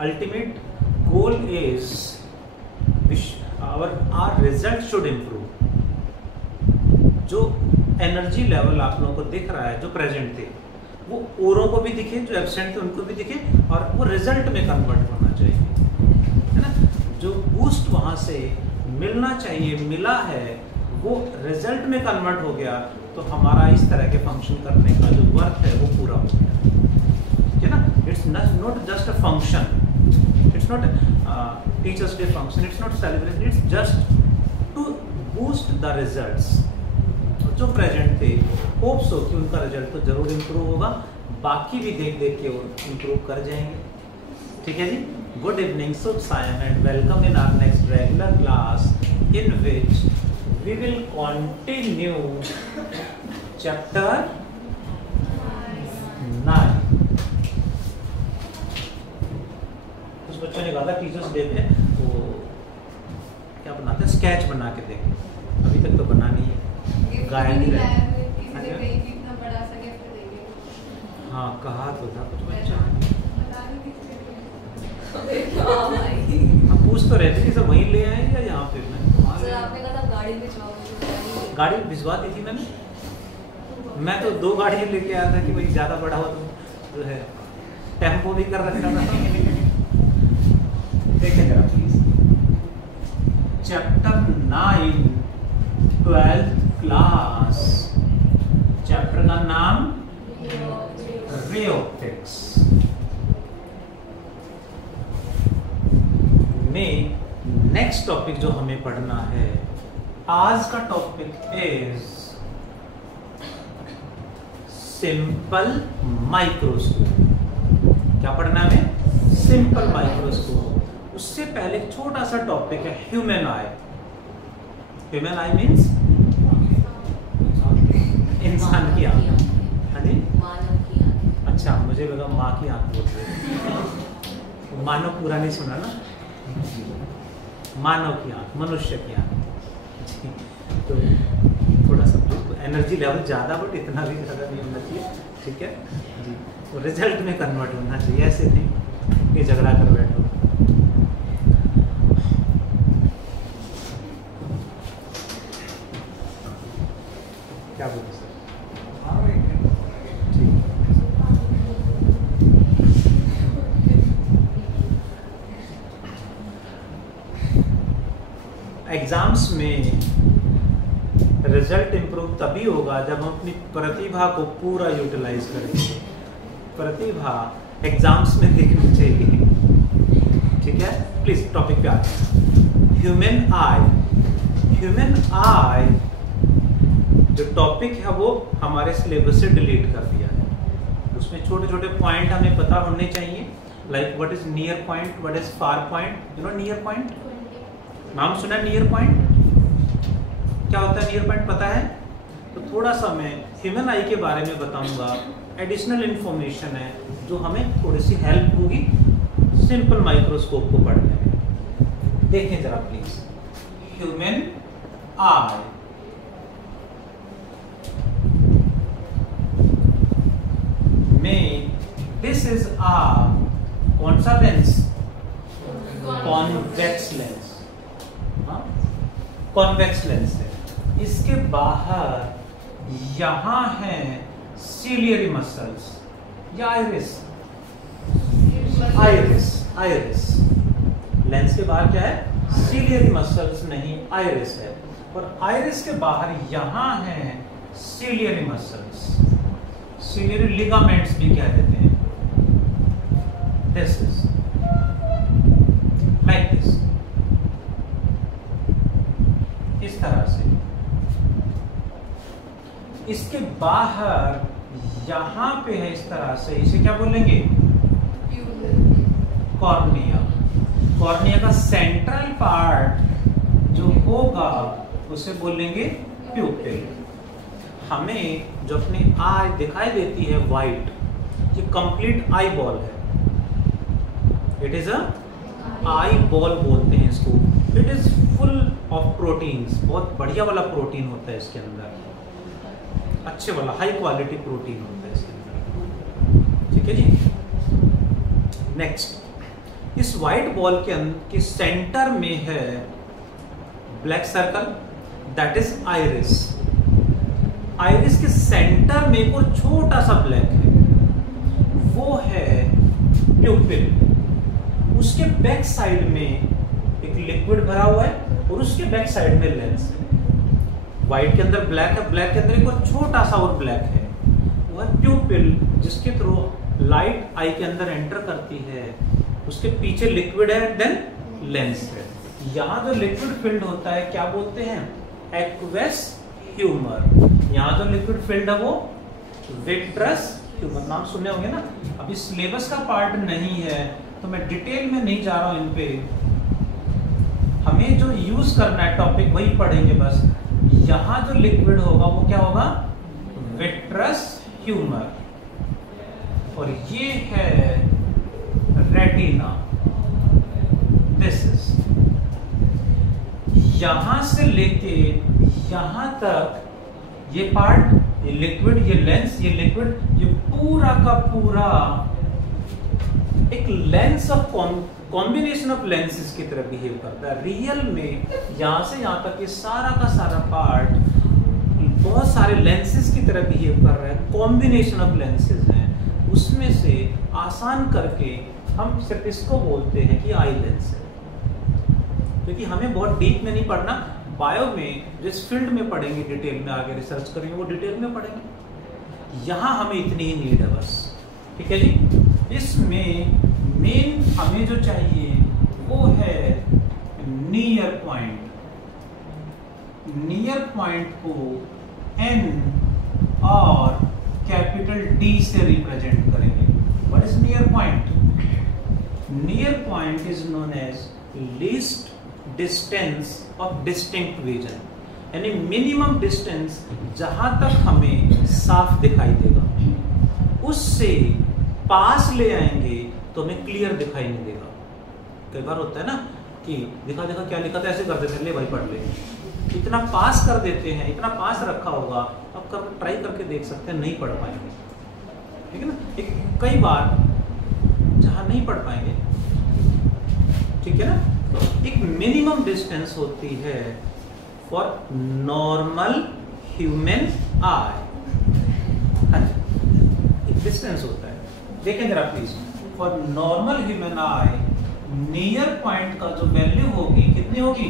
ultimate goal is our result should improve. जो energy level आप लोगों को दिख रहा है जो प्रेजेंट थे वो औरों को भी दिखे, जो एब्सेंट थे उनको भी दिखे, और वो रिजल्ट में कन्वर्ट होना चाहिए, है ना। जो बूस्ट वहाँ से मिलना चाहिए मिला है वो रिजल्ट में कन्वर्ट हो गया, तो हमारा इस तरह के फंक्शन करने का जो वर्क है वो पूरा हो गया, ठीक है ना। It's not just a function, it's not teachers day function, it's not celebration, it's just to boost the results. जो प्रेजेंट थे होप्स हो कि उनका रिजल्ट तो जरूर इम्प्रूव होगा, बाकी भी देख देख के वो इम्प्रूव कर जाएंगे, ठीक है जी। गुड इवनिंग, शुभ सायं and welcome in our next regular class in which we will continue chapter 9। कुछ बच्चों ने कहा था टीचर्स डे पे तो क्या बनाते हैं, स्केच बना के देखें, अभी तक तो बना नहीं है, गायन ही रहे। हाँ कहा तो था कुछ बच्चा, हम पूछ तो रहे थे कि सब वहीं ले आए या यहाँ पे। सर आपने कहा था गाड़ी भिजवाओगे, गाड़ी भिजवा दी थी मैंने, मैं तो 2 गाड़ियाँ लेके आया था कि भाई ज़्यादा बड़ा हो तो जो है टेम्पो भी कर रखा था। देखें जरा please, chapter 9 12th class, chapter का नाम रे ऑप्टिक्स में नेक्स्ट टॉपिक जो हमें पढ़ना है, आज का टॉपिक इज सिंपल माइक्रोस्कोप। क्या पढ़ना है? Simple microscope. उससे पहले एक छोटा सा टॉपिक है human I. Human I means इंसान की आंख। हाँ जी, अच्छा मुझे लगा माँ की आंख बोल रहे, मानव पूरा नहीं सुना ना, मानव की आंख, मनुष्य की आंख। तो थोड़ा सा एनर्जी लेवल ज़्यादा, बट इतना भी ज़्यादा नहीं होना चाहिए, ठीक है जी। तो रिजल्ट में कन्वर्ट होना चाहिए, ऐसे नहीं कि झगड़ा कर बैठो। क्या बोलते सर? एग्जाम्स में रिजल्ट इंप्रूव तभी होगा जब हम अपनी प्रतिभा को पूरा यूटिलाइज करेंगे। प्रतिभा एग्जाम्स में दिखनी चाहिए, ठीक है। प्लीज टॉपिक पे आते हैं। ह्यूमन आई। ह्यूमन आई जो टॉपिक है वो हमारे सिलेबस से डिलीट कर दिया है। उसमें छोटे छोटे पॉइंट हमें पता होने चाहिए, like what is near point, what is far point. You know near point, नाम सुना है नियर पॉइंट? क्या होता है नियर पॉइंट, पता है? तो थोड़ा सा मैं ह्यूमन आई के बारे में बताऊंगा, एडिशनल इंफॉर्मेशन है जो हमें थोड़ी सी हेल्प होगी सिंपल माइक्रोस्कोप को पढ़ने में। देखें जरा प्लीज, ह्यूमन आई में दिस इज आ कौन सा lens? Convex lens. Convex lens है। इसके बाहर यहां है सीलियरी मसल्स या आइरिस। Iris, iris. लेंस के बाहर क्या है? सीलियरी मसल्स नहीं, आइरिस है। और आइरिस के बाहर यहां है सीलियरी मसल्स, सीलियरी लिगामेंट्स भी कह देते हैं। दिस इज लाइक दिस, इस तरह से। इसके बाहर यहां पे है इस तरह से, इसे क्या बोलेंगे? कॉर्निया। कॉर्निया का सेंट्रल पार्ट जो होगा उसे बोलेंगे प्यूपिल। हमें जो अपनी आई दिखाई देती है वाइट, ये कंप्लीट आई बॉल है। It is a eye ball बोलते हैं इसको। It is full of proteins, बहुत बढ़िया वाला प्रोटीन होता है इसके अंदर, अच्छे वाला हाई क्वालिटी प्रोटीन होता है इसके अंदर, ठीक है जी। नेक्स्ट, इस व्हाइट बॉल के सेंटर में है black circle, that is iris. Iris के सेंटर में एक और छोटा सा ब्लैक है, वो है प्यूपिल। उसके बैक साइड में एक लिक्विड भरा हुआ है और उसके बैक साइड में लेंस है। व्हाइट के अंदर ब्लैक है, ब्लैक के अंदर एक और छोटा सा और ब्लैक है, वो है प्यूपिल, जिसके थ्रू लाइट आई के अंदर एंटर करती है। उसके पीछे लिक्विड है, देन लेंस है। यहाँ जो लिक्विड फिल्ड होता है क्या बोलते हैं? Aqueous humour. यहाँ जो लिक्विड फिल्ड है वो विट्रस ह्यूमर। नाम सुने होंगे ना। अभी सिलेबस का पार्ट नहीं है तो मैं डिटेल में नहीं जा रहा हूं इन पे। हमें जो यूज करना है टॉपिक वही पढ़ेंगे बस। यहाँ जो लिक्विड होगा वो क्या होगा? Vitreous humour. और ये है रेटिना। दिस इज, यहां से लेके यहां तक ये पार्ट, ये लिक्विड, ये लेंस, ये लिक्विड, ये पूरा का पूरा एक lens of combination of lenses की तरह बिहेव करता है। रियल में यहां से यहां तक ये सारा का सारा पार्ट बहुत सारे लेंसेज की तरह बिहेव कर रहा है। कॉम्बिनेशन ऑफ लेंसेज हैं, उसमें से आसान करके हम सिर्फ इसको बोलते हैं कि आई लेंस है। क्योंकि हमें बहुत डीप में नहीं पढ़ना, बायो में जिस फील्ड में पढ़ेंगे डिटेल में, आगे रिसर्च करेंगे वो डिटेल में पढ़ेंगे। यहां हमें इतनी ही नीड है बस। ठीक है जी। इसमें मेन हमें जो चाहिए वो है नियर पॉइंट। नियर पॉइंट को एन और कैपिटल डी से रिप्रेजेंट करेंगे। What is near point? Near point is known as least distance of distinct vision, यानी मिनिमम डिस्टेंस जहां तक हमें साफ दिखाई देगा। उससे पास ले आएंगे तो हमें क्लियर दिखाई नहीं देगा। कई बार होता है ना कि दिखा दिखा क्या लिखा था, ऐसे कर देते हैं, ले भाई पढ़ ले। इतना पास कर देते हैं, इतना पास रखा होगा, अब कर ट्राई करके देख सकते हैं, नहीं पढ़ पाएंगे। ठीक है ना। कई बार जहां नहीं पढ़ पाएंगे, ठीक है ना, तो एक मिनिमम डिस्टेंस होती है फॉर नॉर्मल ह्यूमन आई। हाँ जी, एक डिस्टेंस होता है। देखें जरा please, for normal human I near point का जो वैल्यू होगी कितनी होगी?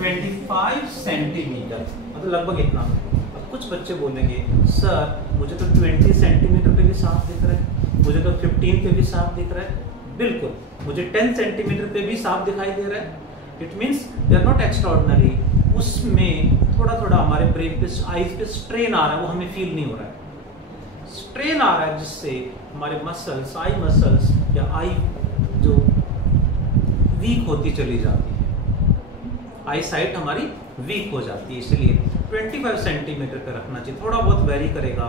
25 सेंटीमीटर, मतलब लगभग इतना। अब कुछ बच्चे बोलेंगे सर मुझे तो 20 सेंटीमीटर पे भी साफ दिख रहा है, मुझे तो 15 पे भी साफ दिख रहा है। बिल्कुल, मुझे 10 सेंटीमीटर पे भी साफ दिखाई दे रहा है। It means they are not extraordinary. उसमें थोड़ा थोड़ा हमारे ब्रेन पे, आईज पे स्ट्रेन आ रहा है, वो हमें फील नहीं हो रहा है। स्ट्रेन आ रहा है जिससे हमारे मसल्स, आई मसल्स या आई जो वीक होती चली जाती है, आई साइट हमारी वीक हो जाती है। इसलिए 25 सेंटीमीटर पे रखना चाहिए। थोड़ा बहुत वेरी करेगा,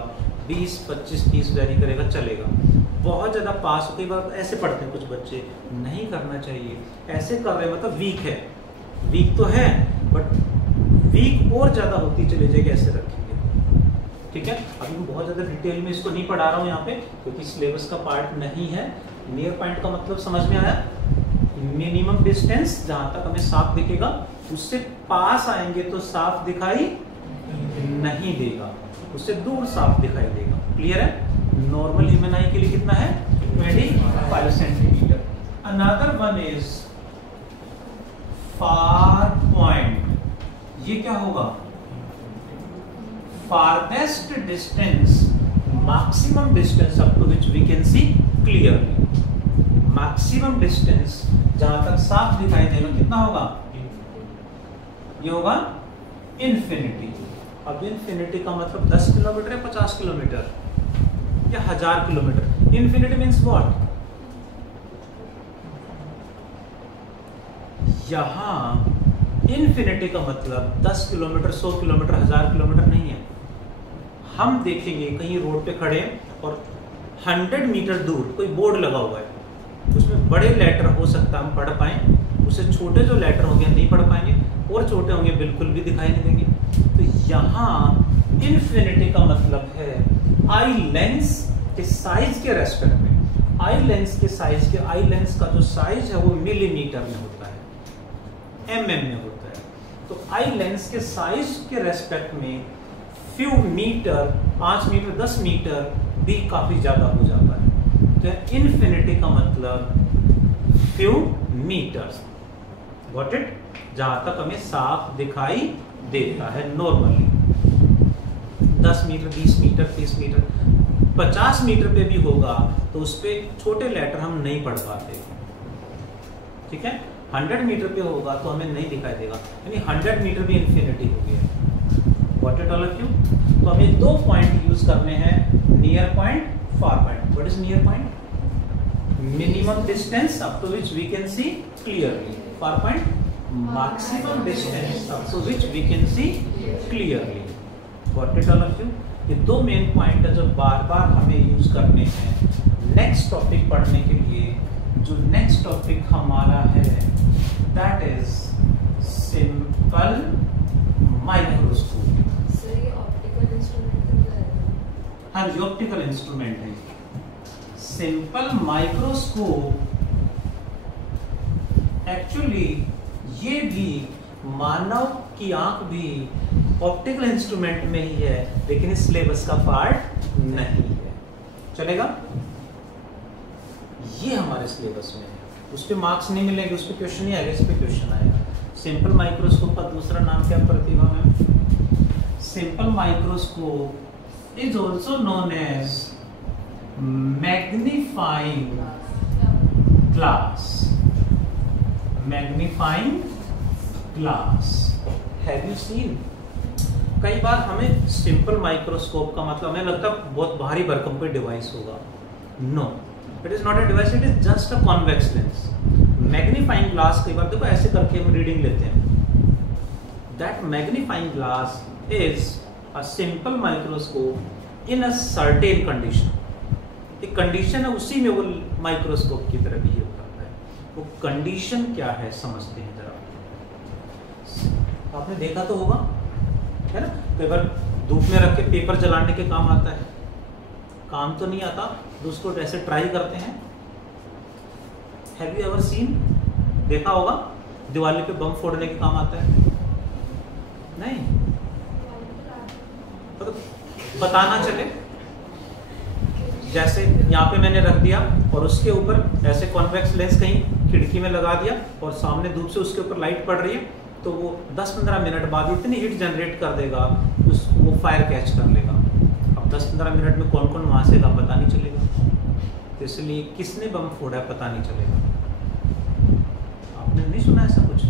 20, 25, 30 वेरी करेगा, चलेगा। बहुत ज़्यादा पास, कई बार ऐसे पढ़ते हैं कुछ बच्चे, नहीं करना चाहिए। ऐसे कर रहे मतलब वीक है, वीक तो है बट वीक और ज़्यादा होती चली जाएगी, ऐसे रखेंगे। ठीक है। अभी मैं बहुत ज़्यादा डिटेल में इसको नहीं पढ़ा रहा हूँ यहाँ पे, क्योंकि सिलेबस का पार्ट नहीं है। नियर पॉइंट का मतलब समझ में आया? मिनिमम डिस्टेंस जहाँ तक हमें साफ दिखेगा, उससे पास आएंगे तो साफ दिखाई नहीं देगा, उससे दूर साफ दिखाई देगा। क्लियर है? नॉर्मल ह्यूमन आई के लिए कितना है? 25 centimetre. Another one is far point. ये क्या होगा? Farthest distance, maximum distance up to which we can see clearly. Maximum distance जहां तक साफ दिखाई देगा कितना होगा? ये होगा इन्फिनिटी। अब इन्फिनिटी का मतलब 10 किलोमीटर है, 50 किलोमीटर या 1000 किलोमीटर। Infinity means what? यहां इन्फिनिटी का मतलब 10 किलोमीटर, 100 किलोमीटर, 1000 किलोमीटर नहीं है। हम देखेंगे कहीं रोड पे खड़े और 100 मीटर दूर कोई बोर्ड लगा हुआ है, उसमें बड़े लेटर हो सकता है हम पढ़ पाए, उससे छोटे जो लेटर होंगे नहीं पढ़ पाएंगे, और छोटे होंगे बिल्कुल भी दिखाई नहीं देंगे। तो यहाँ इन्फिनिटी का मतलब है आई लेंस के साइज के रेस्पेक्ट में, आई लेंस के साइज के, आई लेंस का जो साइज है वो मिलीमीटर में होता है, एमएम में होता है। तो आई लेंस के साइज के रेस्पेक्ट में फ्यू मीटर, 5 मीटर 10 मीटर भी काफी ज्यादा हो जाता है। तो इन्फिनिटी का मतलब फ्यू मीटर्स, गॉट इट, जहां तक हमें साफ दिखाई देता है normally. 10 metre 20 metre 30 metre 50 metre पे भी होगा तो उस पे छोटे लेटर हम नहीं पढ़ पाते, ठीक है। 100 मीटर पे होगा तो हमें नहीं दिखाई देगा, यानी 100 मीटर भी इन्फिनिटी हो गया। What it all of you. तो हमें 2 पॉइंट यूज करने हैं, near point, far point. What is near point? Minimum distance up to which we can see clearly. Far point maximum distance up to which we can see clearly. What it all of you. ये 2 main point है जो बार बार हमें use करने हैं next topic पढ़ने के लिए। जो नेक्स्ट टॉपिक हमारा है that is simple microscope. Sir ये ऑप्टिकल इंस्ट्रूमेंट है? हाँ जी, ऑप्टिकल इंस्ट्रूमेंट है। सिंपल माइक्रोस्कोप एक्चुअली ये भी मानव की आंख भी ऑप्टिकल इंस्ट्रूमेंट में ही है, लेकिन इस सिलेबस का पार्ट नहीं है। चलेगा? ये हमारे सिलेबस में है, उस पे मार्क्स नहीं मिलेंगे, उस पे क्वेश्चन नहीं आएगा, इस पे क्वेश्चन आएगा। सिंपल माइक्रोस्कोप का दूसरा नाम क्या Pratibha ma'am? Simple microscope is also known as magnifying glass. Magnifying glass, have you seen? कई बार हमें सिंपल माइक्रोस्कोप का मतलब हमें लगता है बहुत भारी भरकम कोई डिवाइस होगा। No, it is not a device, it is just a convex lens. Magnifying glass, कई बार देखो ऐसे करके हम रीडिंग लेते हैं। That magnifying glass is a simple microscope in a certain condition. एक कंडीशन है, उसी में वो माइक्रोस्कोप की तरह बिहेव करता है। वो कंडीशन क्या है समझते हैं जरा। आपने देखा तो होगा, है ना, कई बार धूप में रख के पेपर जलाने के काम आता है। काम तो नहीं आता तो उसको ऐसे ट्राई करते हैं। Have you ever seen? देखा होगा, दिवाली पे बम फोड़ने के काम आता है। नहीं तो पता ना चले, जैसे यहाँ पे मैंने रख दिया और उसके ऊपर ऐसे कॉन्वेक्स लेंस कहीं खिड़की में लगा दिया और सामने धूप से उसके ऊपर लाइट पड़ रही है, तो वो 10-15 मिनट बाद इतनी हीट जनरेट कर देगा वो फायर कैच कर लेगा। अब 10-15 मिनट में कौन कौन वहां से का पता नहीं चलेगा, तो इसलिए किसने बम फोड़ा है पता नहीं चलेगा। आपने नहीं सुना ऐसा कुछ?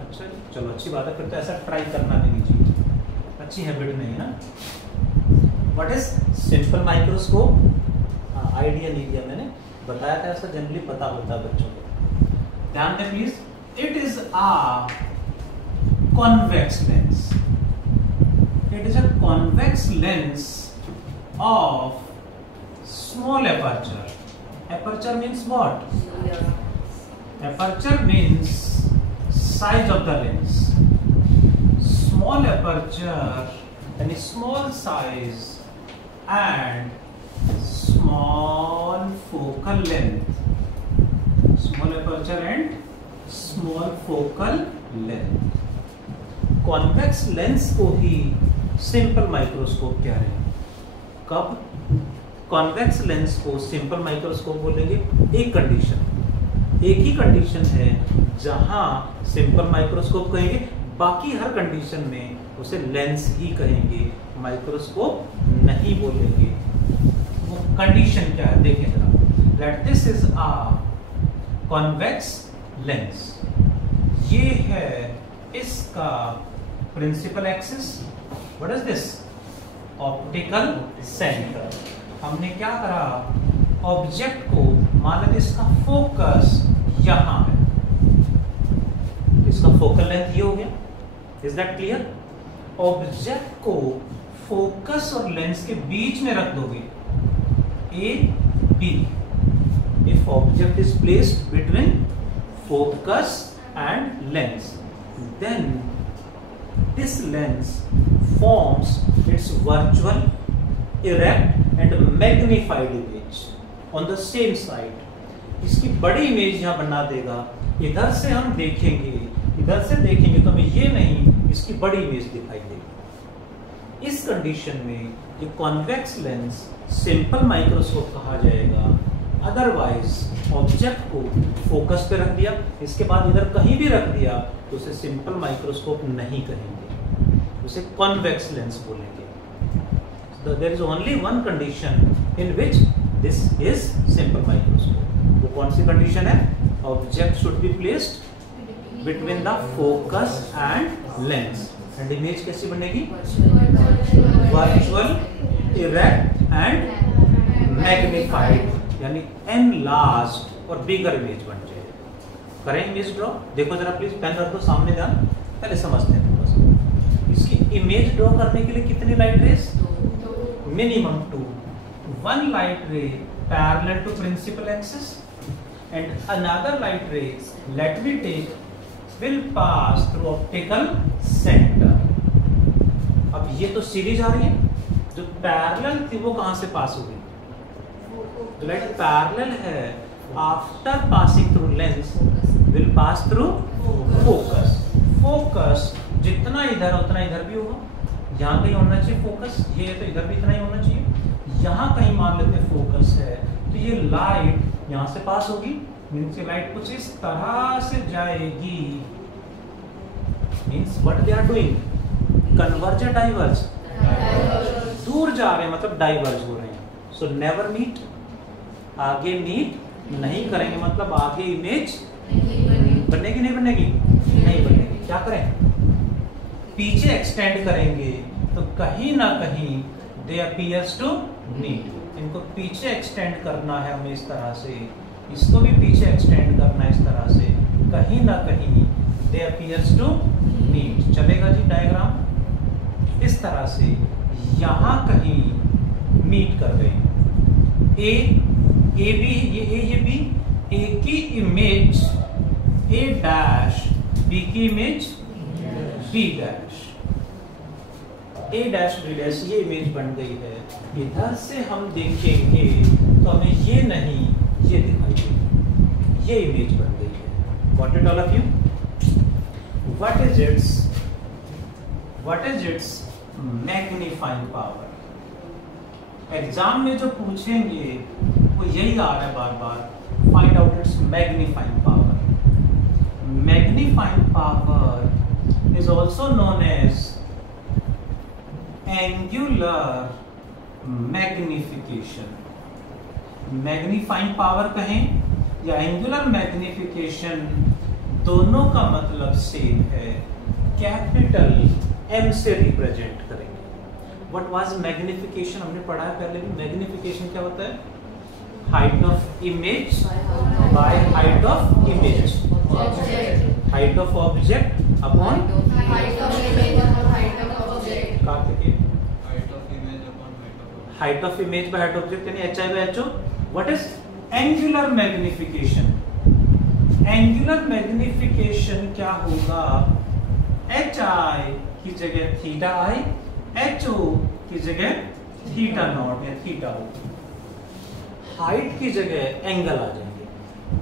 अच्छा चलो, अच्छी बात है, फिर तो ऐसा ट्राई करना भी नहीं चाहिए, अच्छी हैबिट नहीं है ना। What is simple microscope? Idea नहीं दिया मैंने, बताया था ऐसा जनरली पता होता है बच्चों को। ध्यान दें please. It is a convex lens. It is a convex lens of small aperture. Aperture means what? Aperture means size of the lens. Small aperture and small size and small focal length. Small aperture and small focal length. Convex lens को ही simple microscope कह रहे हैं। कब convex lens को simple microscope बोलेंगे? एक condition, एक ही condition है जहां सिंपल माइक्रोस्कोप कहेंगे, बाकी हर कंडीशन में उसे लेंस ही कहेंगे, माइक्रोस्कोप नहीं बोलेंगे। वो कंडीशन क्या है देखें जरा। That this is a convex lens. ये है इसका principal axis. What is this? Optical centre. हमने क्या करा, ऑब्जेक्ट को मान लेते इसका फोकस यहां है, इसका फोकल लेंथ ये हो गया। Is that clear? ऑब्जेक्ट को फोकस और लेंस के बीच में रख दोगे, A B. If object is placed between focus and lens, then this lens forms its virtual, erect and magnified image. On the same side. इसकी बड़ी इमेज यहाँ बना देगा। इधर से हम देखेंगे, इधर से देखेंगे तो हमें ये नहीं, इसकी बड़ी इमेज दिखाई देगी। इस कंडीशन में ये कॉन्वेक्स लेंस सिंपल माइक्रोस्कोप कहा जाएगा। अदरवाइज ऑब्जेक्ट को फोकस पे रख दिया, इसके बाद इधर कहीं भी रख दिया तो उसे सिंपल माइक्रोस्कोप नहीं कहेंगे, उसे कॉन्वेक्स लेंस बोलेंगे। There is only one condition in which this is simple microscope. वो कौन सी कंडीशन है? Object should be placed between the focus and lens. And image कैसी बनेगी? वर्चुअल, इरेक्ट एंड मैग्निफाइड, यानी एनलार्ज्ड और बिगर इमेज बन जाए। करें इमेज ड्रॉ। देखो जरा प्लीज, पेन रख दो सामने, ध्यान पहले समझते हैं थोड़ा सा। इसकी इमेज ड्रॉ करने के लिए कितनी light rays? Minimum 2। 1 light ray parallel to principal axis and another light ray, let me take, will pass through optical centre. अब ये तो सीरीज आ रही है, जो पैरेलल थी वो कहां से पास होगी? तो लाइट पैरेलल है, after passing through lens will pass through focus. Focus जितना इधर उतना इधर भी होगा, यहाँ कहीं होना चाहिए फोकस, ये तो इधर भी इतना ही होना चाहिए। यहाँ कहीं मान लेते हैं फोकस है, तो ये लाइट यहाँ से पास होगी, मीन्स ये लाइट कुछ इस तरह से जाएगी। Means what they are doing? Converge या डाइवर्ज? दूर जा रहे हैं मतलब डाइवर्ज हो रहे हैं। सो नेवर मीट, आगे मीट नहीं करेंगे, मतलब आगे इमेज बनेगी नहीं बनेगी? नहीं बनेगी। क्या करें? पीछे एक्सटेंड करेंगे तो कहीं ना कहीं दे अपीयर्स टू मीट। इनको पीछे एक्सटेंड करना है हमें इस तरह से, इसको भी पीछे एक्सटेंड करना है इस तरह से, कहीं ना कहीं दे अपीयर्स टू मीट। चलेगा जी डायग्राम इस तरह से, यहाँ कहीं मीट कर गए। ए बी, ये बी, ए की इमेज ए डैश, बी की इमेज बी डैश, ए डैश बी डैश, ये इमेज बन गई है। इधर से हम देखेंगे तो हमें ये नहीं, ये दिखाई देगी, ये इमेज बन गई है। Got it all of you? What is its magnifying power? Exam में जो पूछेंगे वो यही आ रहा है बार बार, find out its magnifying power. Magnifying power is also known as angular magnification. Magnifying power कहें या एंगुलर मैग्निफिकेशन, दोनों का मतलब सेम है। कैपिटल एम से रिप्रेजेंट करेंगे। What was magnification? हमने पढ़ा है पहले भी। मैग्निफिकेशन क्या होता है? Height of image by height of image, height of object upon height of image by height of object, यानी H I by H O. What is angular magnification? Angular magnification क्या होगा? एच आई की जगह theta आई, H O की जगह theta naught या theta ओ। Height की जगह एंगल आ जाएंगे।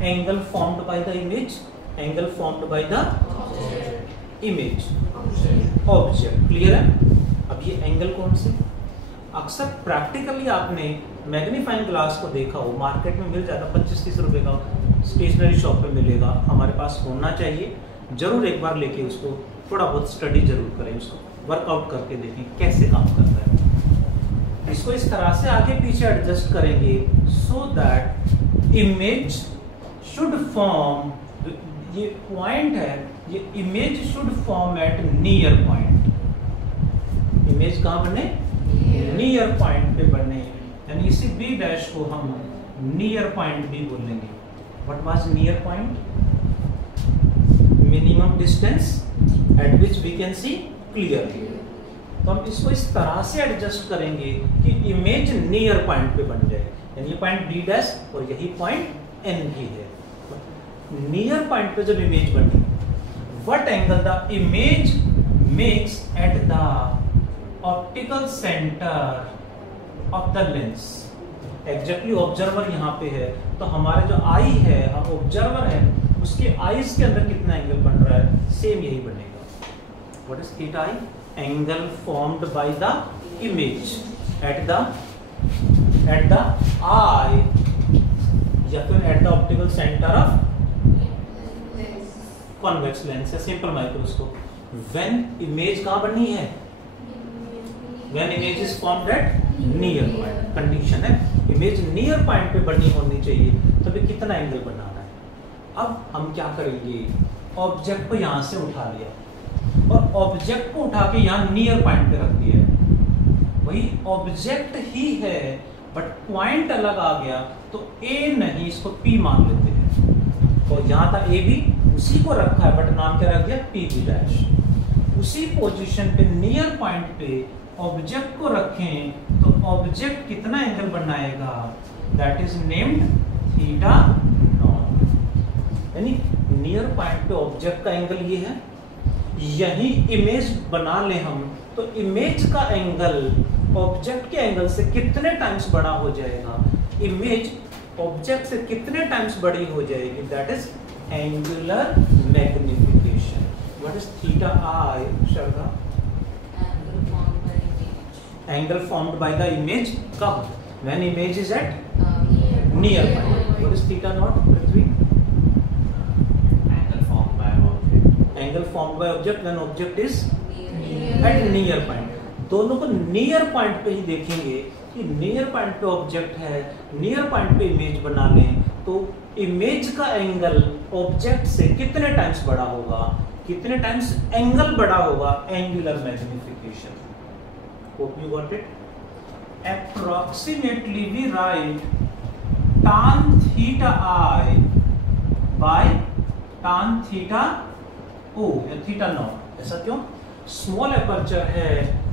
Angle formed by the image, angle formed by the image object. Clear है? अब ये एंगल कौन से? अक्सर प्रैक्टिकली आपने मैग्नीफाइंग ग्लास को देखा हो, मार्केट में मिल जाता, 25-30 रुपए का स्टेशनरी शॉप पे मिलेगा। हमारे पास होना चाहिए। जरूर एक बार लेके उसको थोड़ा बहुत स्टडी जरूर करें, उसको वर्कआउट करके देखें कैसे काम करता है। इसको इस तरह से आगे पीछे एडजस्ट करेंगे so that image should form, ये पॉइंट है, ये image should form at near point. Image कहाँ बने? नियर पॉइंट पे बने, यानी इसी बी डैश को हम नियर पॉइंट भी बोलेंगे। What was near point? Minimum distance at which we can see clearly. तो हम इसको इस तरह से एडजस्ट करेंगे कि इमेज नियर पॉइंट पे बन जाए, यानी ये पॉइंट बी डैश और यही पॉइंट एन भी है। नियर पॉइंट पे जब इमेज बनी, what angle the image makes eight the optical centre of the lens. Exactly observer यहाँ पे है, तो हमारे जो आई है, हम ऑब्जर्वर है, उसके आईज के अंदर कितना एंगल बन रहा है, सेम यही बनेगा। What is theta I? Angle formed by the image at the eye या फिर at the optical centre of convex lens या सिंपल माइक्रोस्कोप। व्हेन इमेज कहाँ बनी है? When image is formed at near point. Condition है image near point पे बनी होनी चाहिए, तो भी कितना एंगल बनाना है। अब हम क्या करेंगे, ऑब्जेक्ट को यहां से उठा लिया और ऑब्जेक्ट को उठा के यहाँ नियर पॉइंट पे रख दिया। वही ऑब्जेक्ट ही है बट पॉइंट अलग आ गया, तो ए नहीं, इसको पी मान लेते हैं। और यहाँ था ए बी, उसी को रखा है बट नाम क्या रख दिया, पी बी डैश। उसी पोजीशन पे नियर पॉइंट पे ऑब्जेक्ट को रखें तो ऑब्जेक्ट कितना एंगल बनाएगा, that is named theta naught. यानी नियर पॉइंट पे ऑब्जेक्ट का एंगल ये है। यही इमेज बना ले हम, तो इमेज का एंगल ऑब्जेक्ट के एंगल से कितने टाइम्स बड़ा हो जाएगा, इमेज ऑब्जेक्ट से कितने टाइम्स बड़ी हो जाएगी, that is angular magnification. What is theta I? Shraddha, angle formed by the image कब? When image is at near point. What is theta naught? Prithvi, angle formed by object when object is at near point. दोनों को near point पे ही देखेंगे कि near point पे object है, near point पे इमेज बना लें, तो इमेज का एंगल ऑब्जेक्ट से कितने टाइम्स बड़ा होगा, कितने टाइम्स एंगल बड़ा होगा, angular magnification. Hope you got it. Approximately we write tan theta I by tan theta O या थीटा नॉट। ऐसा क्यों? स्मॉल एपर्चर है,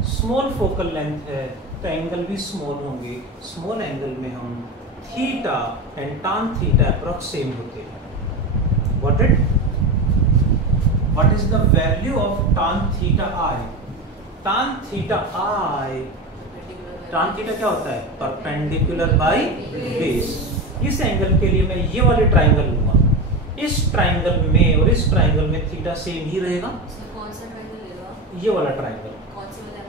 स्मॉल फोकल लेंथ है, तो एंगल भी स्मॉल होंगे। स्मॉल एंगल में हम theta and tan theta approx same होते हैं। Got it? What is the value of tan theta I? tan theta I, tan theta क्या होता है? Perpendicular by base. इस एंगल के लिए मैं ये वाले ट्राइंगल लूंगा, इस ट्राइंगल में और इस ट्राइंगल में थीटा सेम ही रहेगा। कौन सा ट्रायंगल लेगा? ये वाला ट्राइंगल, कौन सा वाला?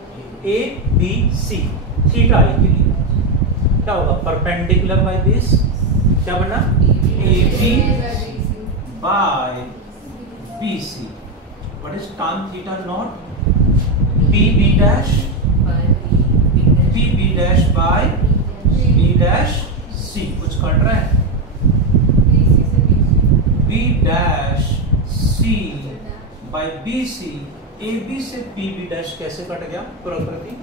A B C. थीटा आई के लिए क्या होगा? Perpendicular by base. क्या बना? A B by B C. What is tan theta naught? P B dash by B dash C. कुछ कट रहा है? B dash C by B C. A B से पी बी डैश कैसे cut गया? प्रकृति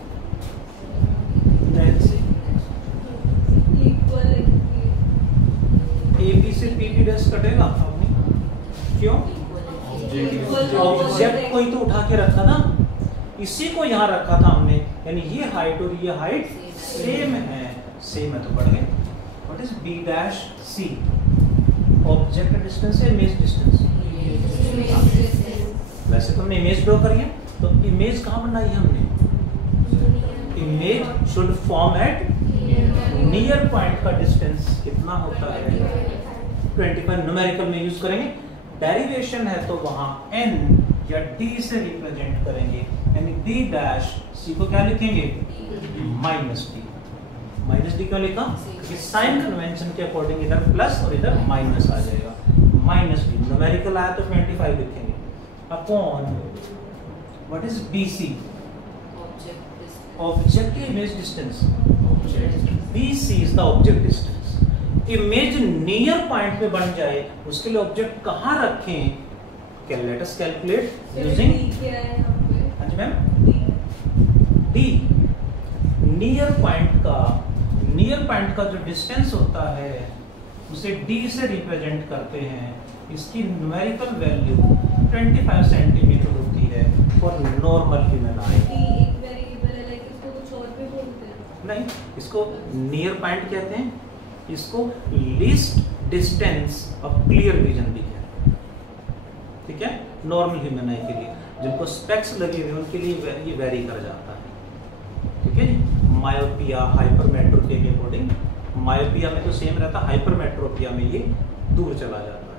से A B से P B dash कटेगा? क्यों? ऑब्जेक्ट को ही तो उठा के रखा ना, इसी को यहाँ रखा था हमने, यानी ये हाइट और ये हाइट सेम है। सेम है तो बढ़ गए। What is B dash C? Object distance है, इमेज डिस्टेंस? वैसे तो हमने इमेज ड्रॉ करी है, तो इमेज कहाँ बनाई है हमने? Image should form at near point का डिस्टेंस कितना होता है? 25 न्यूमेरिकल में यूज करेंगे। डेरिवेशन है तो वहां n या d से रिप्रेजेंट करेंगे, यानी d डैश c को क्या लिखेंगे? Minus D. माइनस डी क्यों लिखा? क्योंकि साइन कन्वेंशन के अकॉर्डिंग इधर प्लस और इधर माइनस आ जाएगा। माइनस डी न्यूमेरिकल आया तो 25 लिखेंगे upon what is BC? Object image distance. BC is the object distance. Image near point पे बन जाए उसके लिए ऑब्जेक्ट कहाँ रखें? लेट अस कैलकुलेट यूजिंग, हाँ जी मैम, डी। नियर पॉइंट का जो डिस्टेंस होता है उसे डी से रिप्रेजेंट करते हैं। इसकी न्यूमेरिकल वैल्यू 25 सेंटीमीटर होती है फॉर नॉर्मल ह्यूमन आई। नहीं, इसको नियर पॉइंट कहते हैं, इसको least distance of clear vision भी कहते हैं। ठीक है, नॉर्मल ह्यूमन आई के लिए। जिनको स्पेक्स लगे हुए उनके लिए ये वेरी कर जाता है। ठीक है जी, मायोपिया, हाइपरमेट्रोपी के अकॉर्डिंग मायोपिया में तो सेम रहता, हाइपरमेट्रोपिया में ये दूर चला जाता है।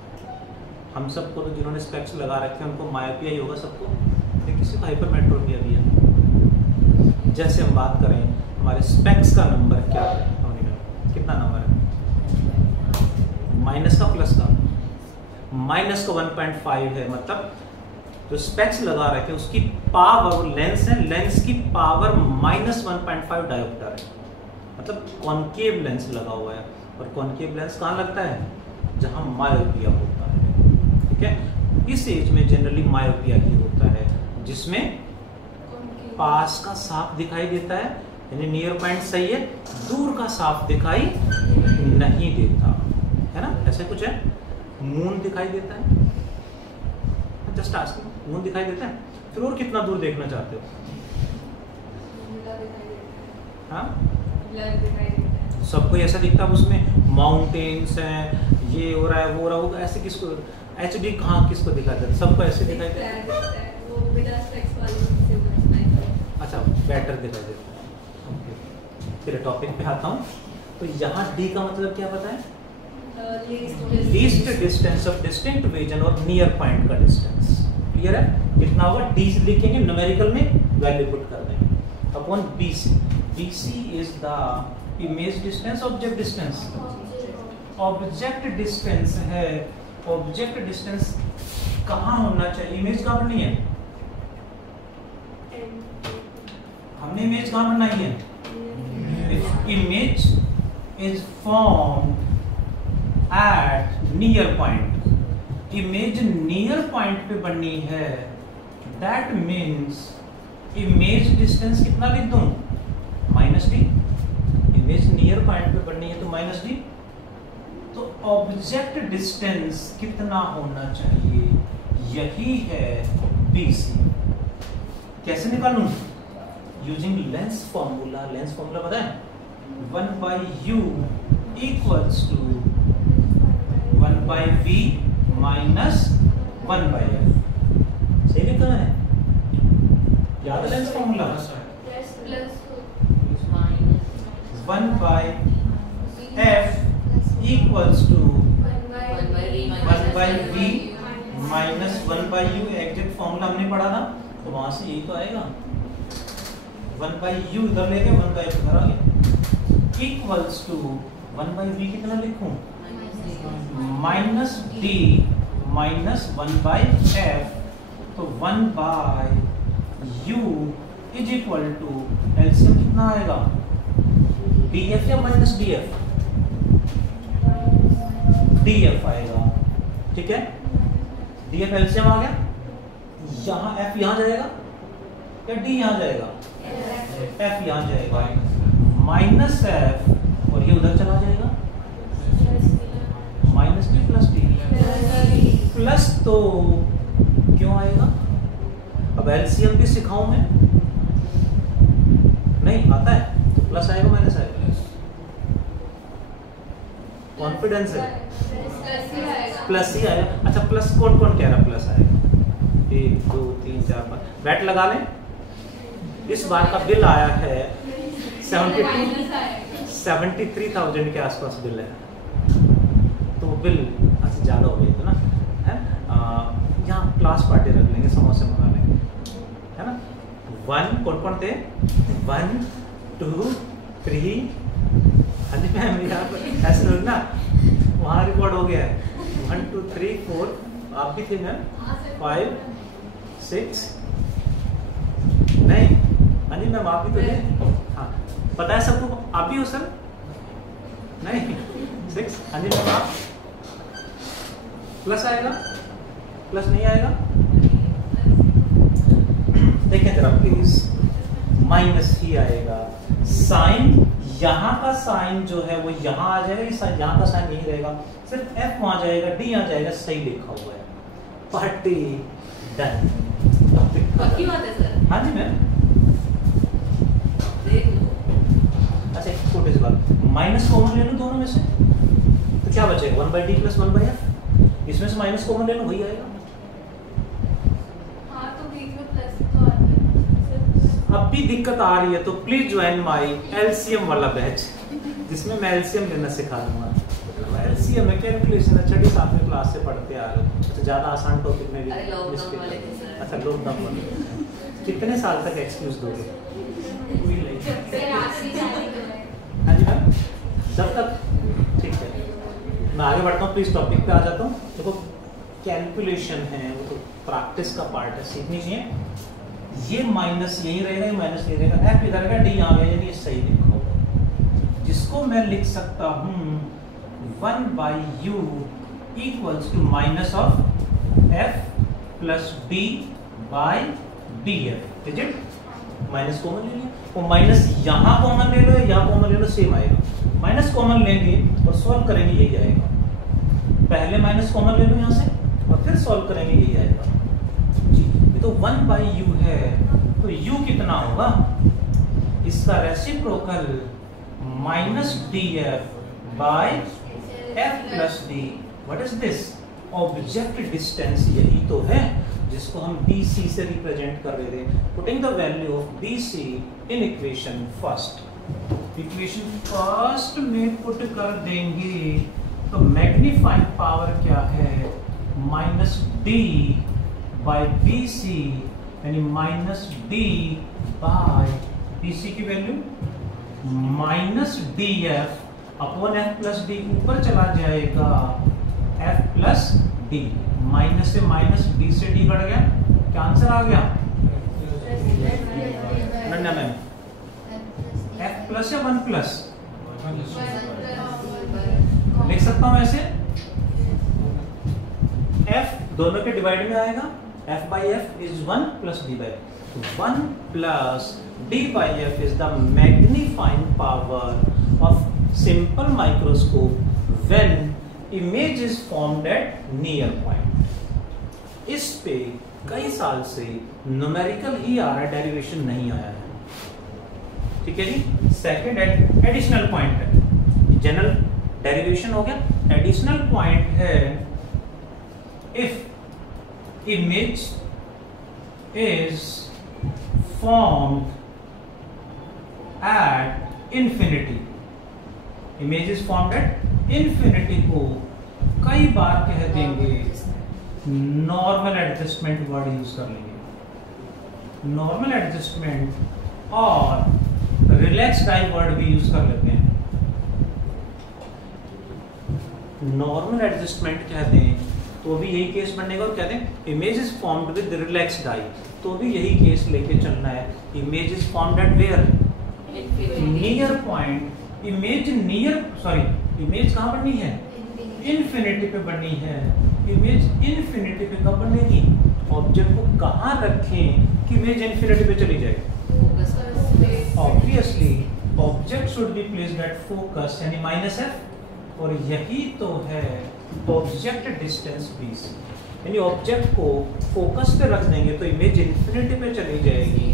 हम सबको तो जिन्होंने स्पेक्स लगा रखे हैं उनको मायोपिया ही होगा सबको, लेकिन किसी को हाइपरमेट्रोपिया भी है। जैसे हम बात करें हमारे स्पेक्स का नंबर क्या है, कितना नंबर है, माइनस का प्लस का, माइनस का 1.5 है, मतलब जो स्पेक्स लगा रखे उसकी पावर, लेंस है, लेंस की पावर -1.5 डायोप्टर है, मतलब कॉनकेव लेंस लगा हुआ है। और कॉनकेव लेंस कहाँ लगता है, जहां मायोपिया होता है। ठीक है, इस एज में जनरली मायोपिया ही होता है, जिसमें पास का साफ दिखाई देता है, यानी नियर पॉइंट सही है, दूर का साफ दिखाई नहीं देता है ना, ऐसे कुछ है। मून दिखाई देता है, जस्ट आस्किंग, मून दिखाई देता है। फिर और कितना दूर देखना चाहते हो? हाँ, सबको ऐसा दिखता है, उसमें माउंटेन्स हैं, ये हो रहा है वो हो रहा है, ऐसे किसको HD कहाँ किसको दिखाई देता है? सबको ऐसे दिखाई देता है। अच्छा, बेटर दिखाई देता है। ओके, फिर टॉपिक पे आता हूँ। तो यहाँ D का मतलब क्या पता है? Least distance of distinct vision और नियर पॉइंट का डिस्टेंस। क्लियर है? कितना होगा? D लिखेंगे, न्यूमेरिकल में वैल्यू पुट कर देंगे upon BC। BC is the image distance, object distance. Object distance है, ऑब्जेक्ट डिस्टेंस कहाँ होना चाहिए? इमेज कहाँ बननी है? हमने इमेज कहाँ बनाई है? Image is formed at near point. Image near point पे बननी है, दैट मीन्स इमेज डिस्टेंस कितना लिख दूं? -D। इमेज नियर पॉइंट पे बननी है तो -D। तो ऑब्जेक्ट डिस्टेंस कितना होना चाहिए? यही है BC। कैसे निकालूं? Using lens formula. Lens formula पता है? 1/U equals to 1/V minus 1/F। सही लिखा है? याद है lens formula? 1/F equals to 1/V minus 1/U। Exact formula हमने पढ़ा था, तो वहां से यही तो आएगा। 1/U इधर लेके 1/F इधर आ गया, इक्वल्स टू 1/V कितना लिखूं? -D minus 1/F। तो 1/U is equal to LCM कितना आएगा? DF या -DF? DF आएगा। ठीक है, DF एलसीएम आ गया। यहाँ F यहाँ जाएगा या D यहाँ जाएगा? F यहाँ जाएगा, -F, और ये उधर चला जाएगा, -D प्लस D। प्लस तो क्यों आएगा? अब एलसीएम भी सिखाऊं मैं? नहीं आता है तो प्लस आएगा माइनस आएगा? कॉन्फिडेंस है, प्लस ही आएगा। अच्छा, प्लस कौन कौन कह रहा प्लस आएगा? 1 2 3 4 5 बैट लगा लें। इस बार का बिल आया है 73,000 के आसपास बिल है। तो बिल अच्छा ज़्यादा हो गई तो ना है, यहाँ क्लास पार्टी रख लेंगे, समोसे मंगा लेंगे, है ना। 1 कौन कौन थे? 1 2 3। हाँ जी मैम, यहाँ ऐसे लोग ना वहाँ रिकॉर्ड हो गया है। 1 2 3 4, आप भी थे मैम। 5 6 नहीं, हाँ जी मैम आप भी तो थे। हाँ, पता है सबको, आप भी हो सर? नहीं 6, हाँ जी मैम आप। प्लस आएगा? प्लस नहीं आएगा? देखें जरा प्लीज, माइनस ही आएगा। साइन, यहाँ का साइन जो है वो यहाँ आ जाएगा, यहाँ का साइन नहीं रहेगा, सिर्फ F वहां जाएगा, D यहाँ जाएगा। सही लिखा हुआ है, पार्टी डन। पक्की बात है सर? हाँ जी मैम। अच्छा एक छोटी सी बात, माइनस कॉमन ले लूँ दोनों में से तो क्या बचेगा? 1/D plus 1/F। इसमें से माइनस कॉमन ले लूँ, वही आएगा। हाँ, तो बीच में प्लस तो आता है। अब भी दिक्कत आ रही है तो प्लीज ज्वाइन माई LCM वाला बैच। जिसमें मैं एलसीएम लेना सिखा दूंगा। एलसीएम है कैलकुलेशन, छठी सातवीं क्लास से पढ़ते आ रहे हो। अच्छा ज़्यादा आसान टॉपिक में भी अच्छा लॉकडाउन वाले कितने साल तक एक्सक्यूज दोगे? हाँ जी मैम, जब तक ठीक है। मैं आगे बढ़ता हूँ, प्लीज टॉपिक पे आ जाता हूँ। देखो कैलकुलेशन है वो तो प्रैक्टिस का पार्ट है, सीखनी चाहिए। ये माइनस यही रहेगा, ये माइनस यही रहेगा, एफ इधर का डी आ गया, यानी ये सही लिखा होगा, जिसको मैं लिख सकता हूँ 1/u equals to minus of f plus d by df। Is it? Minus common ले लिया, वो माइनस यहाँ कॉमन ले लो, यहाँ कॉमन ले लो, सेम आएगा। माइनस कॉमन लेंगे और सॉल्व करेंगे, यही आएगा। पहले माइनस कॉमन ले लो यहाँ से और फिर सॉल्व करेंगे, यही आएगा जी। ये तो 1/u है, तो u कितना होगा? इसका reciprocal minus df by f plus d। What is this? Object distance, यही तो है जिसको हम BC से रिप्रेजेंट कर रहे थे। Putting the value of BC in equation first. Equation first में पुट कर देंगे तो मैग्नीफाइंग पावर क्या है? माइनस d बाई BC, यानी माइनस d बाई BC की value minus df upon f plus d, ऊपर चला जाएगा f प्लस d, माइनस से माइनस d से d बढ़ गया, क्या आंसर आ गया? नन्ना मैम, f प्लस या 1 प्लस लिख सकता हूं ऐसे, f दोनों के डिवाइड में आएगा, f by f is 1 plus d by 1 plus d by f is the magnifying power of simple microscope when image is formed at near point. इस पे कई साल से न्यूमेरिकल ही आ रहा है, डेरिवेशन नहीं आया है, ठीक है जी। सेकंड एडिशनल पॉइंट है, जनरल डेरिवेशन हो गया, एडिशनल पॉइंट है if image is formed at infinity. Image is formed at infinity को कई बार कह देंगे नॉर्मल एडजस्टमेंट वर्ड यूज कर लेंगे, नॉर्मल एडजस्टमेंट, और रिलैक्स डाई वर्ड भी यूज कर लेते हैं। नॉर्मल एडजस्टमेंट कहते हैं तो भी यही केस बनेगा, और कहते हैं image is formed with relaxed eye तो भी यही केस लेके चलना है। Image is formed at where? Near point. Image near, sorry image कहाँ बननी है? इन्फिनिटी पे बननी है। इमेज इन्फिनिटी पे कब बनेगी? ऑब्जेक्ट को कहाँ रखें कि इमेज इन्फिनिटी पे चली जाए? Obviously object should be placed at focus, यानी माइनस f, और यही तो है ऑब्जेक्ट डिस्टेंस BC। यानी ऑब्जेक्ट को फोकस पे रख देंगे तो इमेज इन्फिनिटी पे चली जाएगी।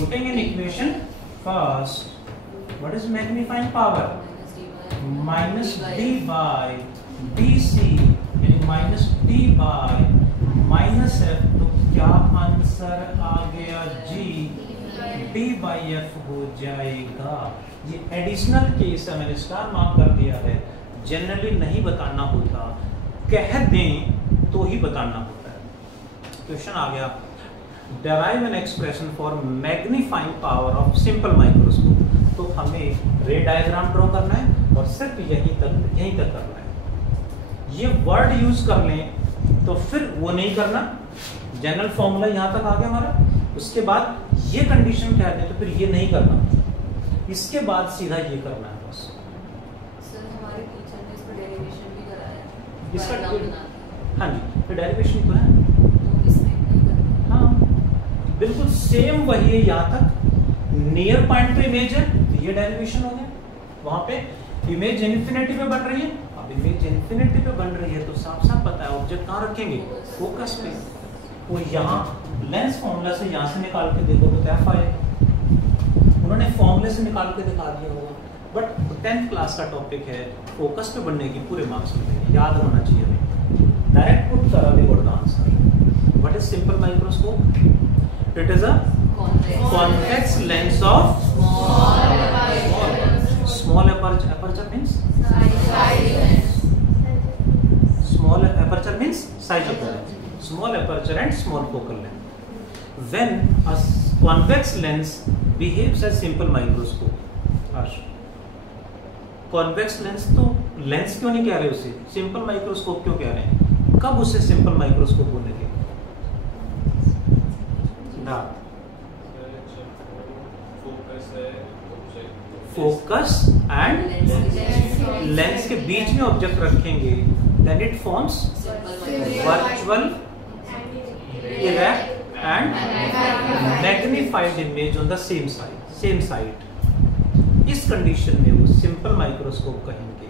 Putting in equation first, what is magnifying power? Minus d by BC, यानी minus d by minus f, तो क्या आंसर आ गया जी? d बाई f हो जाएगा। ये एडिशनल केस है, मैंने स्टार मार्क कर दिया है, जनरली नहीं बताना होता, कह दें तो ही बताना होता है। क्वेश्चन आ गया, derive an expression for magnifying power of simple microscope। तो हमें रे डायग्राम ड्रॉ करना है और सिर्फ यहीं तक करना है। ये वर्ड यूज कर लें तो फिर वो नहीं करना, जनरल फॉर्मूला यहाँ तक आ गया हमारा, उसके बाद ये कंडीशन कहते हैं तो फिर ये नहीं करना, इसके बाद सीधा ये करना है बस। सर हमारे टीचर ने इसका डेरिवेशन भी कराया, इसका हाँ जी, तो डेरिवेशन तो है, तो इसमें नहीं करना। हाँ बिल्कुल सेम वही है, यहाँ तक नियर पॉइंट पे इमेज है तो ये डेरिवेशन हो गया, वहां पे इमेज इन्फिनिटी पे बन रही है, अब इमेज इन्फिनिटी पे बन रही है तो साफ साफ पता है ऑब्जेक्ट कहाँ रखेंगे? फोकस पे। वो यहाँ लेंस फॉर्मूला से यहाँ से निकाल के देखो तो क्या आएगा, उन्होंने फॉर्मूले से निकाल के दिखा दिया होगा, बट 10th क्लास का टॉपिक है, फोकस पे बनने की पूरे मार्क्स मिलेंगे, याद होना चाहिए हमें। डायरेक्ट पुट करा दे what the answer. What is simple microscope? It is a convex lens of small aperture size of the lens, small aperture and small focal length. When a convex lens behaves as simple microscope, convex lens तो lens क्यों नहीं कह रहे उसे, simple microscope क्यों कह रहे हैं? कब उसे सिंपल माइक्रोस्कोप होने लगे? फोकस एंड लेंस के बीच में ऑब्जेक्ट रखेंगे, then it forms virtual erect and magnified image on the same side. इस कंडीशन में वो सिंपल माइक्रोस्कोप कहेंगे.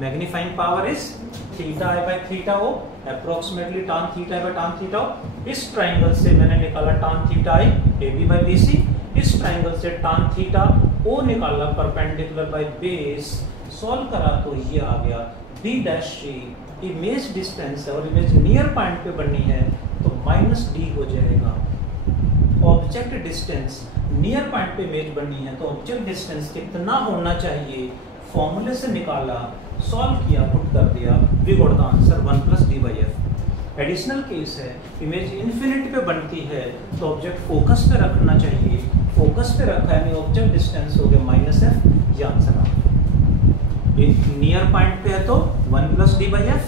Magnifying power is theta I by theta O, approximately tan theta by tan theta O. इस triangle से मैंने निकाला tan theta I A B by B C. इस triangle से tan थीटा ओ निकाला परपेंडिकुलर बाय बेस. सॉल्व करा तो ये आ गया b dash C. Image distance है और इमेज नियर पॉइंट पे बननी है तो -d हो जाएगा. ऑब्जेक्ट डिस्टेंस नियर पॉइंट पे इमेज बननी है तो ऑब्जेक्ट डिस्टेंस कितना होना चाहिए, फॉर्मूले से निकाला, सॉल्व किया, पुट कर दिया, we got the answer 1 + d/f. Additional case है, इमेज इन्फिनिटी पे बनती है तो ऑब्जेक्ट फोकस पे रखना चाहिए. फोकस पे रखा है यानी ऑब्जेक्ट डिस्टेंस हो गया -f. ये आंसर आ गया. नियर पॉइंट पे है तो 1 + d/f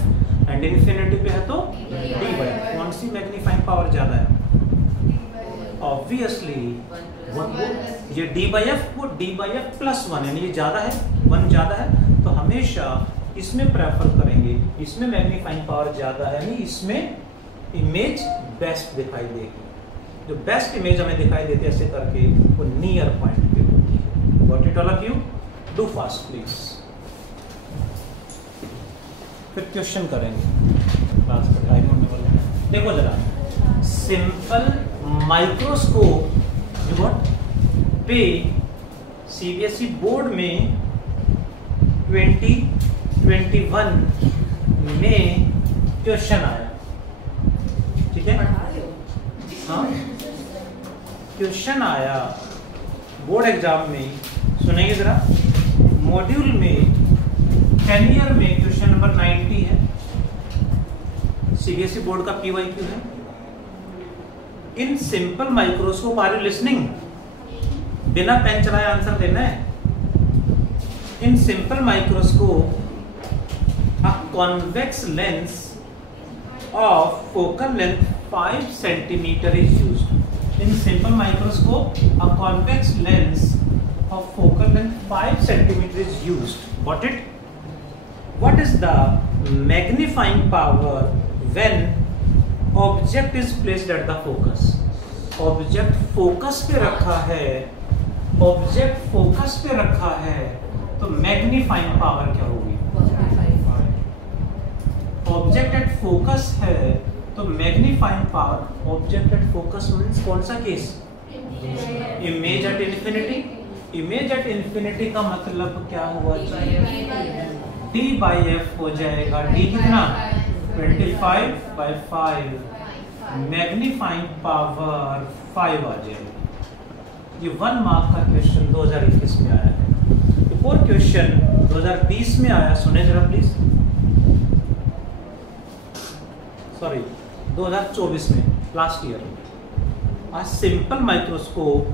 एंड इन्फिनिटी पे है तो d/f. कौन सी मैग्नीफाइंग पावर ज्यादा है? ऑब्वियसली ये d/f वो d/f + 1 यानी ये ज्यादा है, 1 ज्यादा है तो हमेशा इसमें प्रेफर करेंगे. इसमें मैग्नीफाइंग पावर ज्यादा है यानी इसमें इमेज बेस्ट दिखाई देगी. जो बेस्ट इमेज हमें दिखाई देती है ऐसे करके वो नियर पॉइंट पे होती है. Got it all of you? Do fast please. फिर क्वेश्चन करेंगे, क्लास का टाइम होने वाला है. देखो जरा, सिंपल माइक्रोस्कोप पे सीबीएसई बोर्ड में 2021 में क्वेश्चन आया. ठीक है, हाँ क्वेश्चन आया बोर्ड एग्जाम में. सुनेंगे जरा. मॉड्यूल में 10 ईयर में क्वेश्चन नंबर 90 है. सीबीएसई बोर्ड का PYQ है. In simple microscope, are you listening? बिना पेन चलाए आंसर देना है. In simple microscope a convex lens of focal length 5 cm is used. In simple microscope, a convex lens of focal length 5 cm is used. Got it? What is the magnifying power when object is placed at the focus? Object focus पे रखा है, object focus पे रखा है तो magnifying power क्या होगी? Object at focus है तो magnifying power, object at focus means कौन सा case? Image at infinity. Image at infinity का मतलब क्या हुआ? d/f हो जाएगा. d कितना? 25/5. मैग्नीफाइंग पावर 5 आ जाएगी. ये 1 मार्क का क्वेश्चन 2021 में आया है. एक और क्वेश्चन 2020 में आया, सुने जरा प्लीज. सॉरी 2024 में, last year. A simple microscope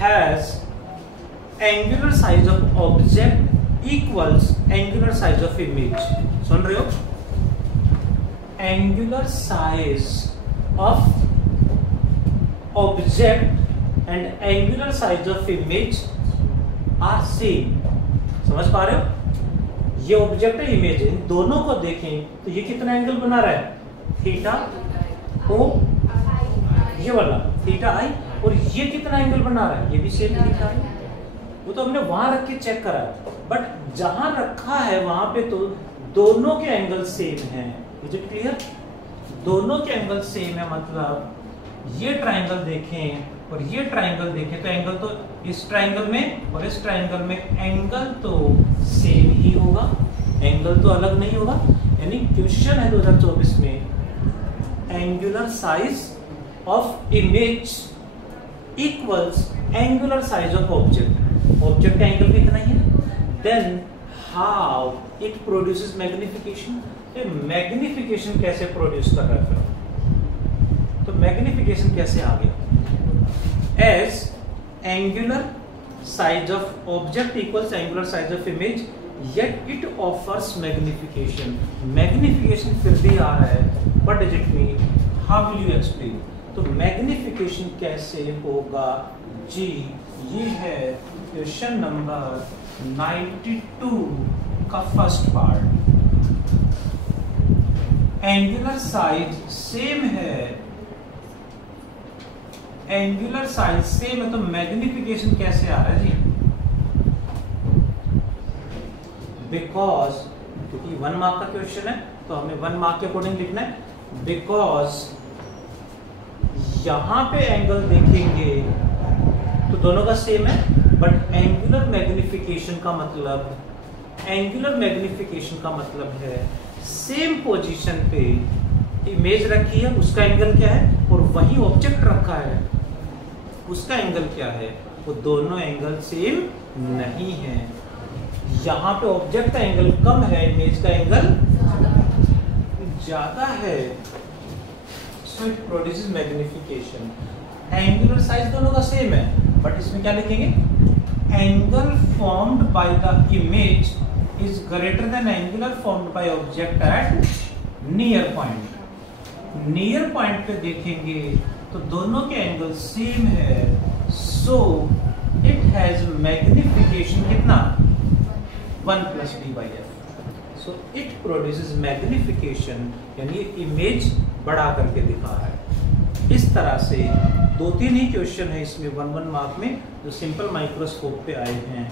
has angular size of object equals angular size of image. सुन रहे हो? Angular size of object and angular size of image are same. समझ पा रहे हो? ये ऑब्जेक्ट है, इमेज है. इन दोनों को देखें तो ये कितना एंगल बना रहा है? थीटा ओ, ये वाला थीटा आई. और ये कितना एंगल बना रहा है? ये भी सेम थीटा आई. वो तो हमने वहां रख के चेक करा, बट जहां रखा है वहां पे तो दोनों के एंगल सेम हैं. Is it clear? दोनों के एंगल सेम है, मतलब ये ट्राइंगल देखें और ये ट्राइंगल देखें तो एंगल तो इस ट्राइंगल में और इस ट्राइंगल में एंगल तो सेम ही होगा, एंगल तो अलग नहीं होगा. यानी क्वेश्चन है 2024 में, angular size of image equals angular size of object. Object का एंगल कितना ही है, then how it produces magnification. ये मैग्निफिकेशन कैसे प्रोड्यूस कर रहा है फिर? तो मैग्निफिकेशन कैसे आ गया? As angular size of object equals angular size of image yet it offers magnification. Magnification फिर भी आ रहा है, what does it mean, how will you explain? तो मैग्निफिकेशन कैसे होगा जी? ये है क्वेश्चन नंबर 92 का first part. Angular size same है, एंगुलर साइज सेम है, तो मैग्निफिकेशन कैसे आ रहा है जी? बिकॉज, क्योंकि 1 मार्क का क्वेश्चन है तो हमें 1 मार्क के अकॉर्डिंग लिखना है। बिकॉज यहां पे एंगल देखेंगे तो दोनों का सेम है, बट एंगुलर मैग्निफिकेशन का मतलब, एंगुलर मैग्निफिकेशन का मतलब है सेम पोजीशन पे इमेज रखी है, उसका एंगल क्या है, और वही ऑब्जेक्ट रखा है, उसका एंगल क्या है, वो दोनों एंगल सेम नहीं है। यहाँ पे ऑब्जेक्ट का एंगल कम है, इमेज का एंगल ज्यादा है, so it produces magnification. Angular size दोनों का सेम है, बट इसमें क्या लिखेंगे? Angle formed by the image is greater than angular formed by object at near point. Near point पे देखेंगे तो दोनों के एंगल सेम है, सो इट हैज मैग्निफिकेशन कितना? 1 + d/f। So it produces magnification, यानी इमेज बढ़ा करके दिखा है। इस तरह से 2-3 ही क्वेश्चन है इसमें 1-1 मार्क में, जो सिंपल माइक्रोस्कोप पे आए हैं।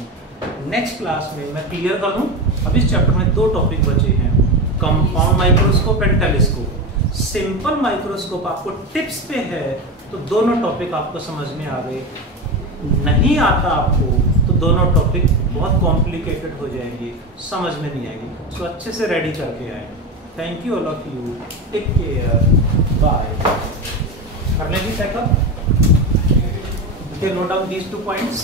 नेक्स्ट क्लास में मैं क्लियर कर दूं, अब इस चैप्टर में 2 टॉपिक बचे हैं, compound microscope and telescope. Simple microscope आपको टिप्स पे है तो दोनों टॉपिक आपको समझ में आ गए, नहीं आता आपको तो दोनों टॉपिक बहुत कॉम्प्लिकेटेड हो जाएंगे, समझ में नहीं आएगी। सो अच्छे से रेडी करके आए। Thank you all of you, take care, bye. कर लेंगे checkup, note down these 2 points.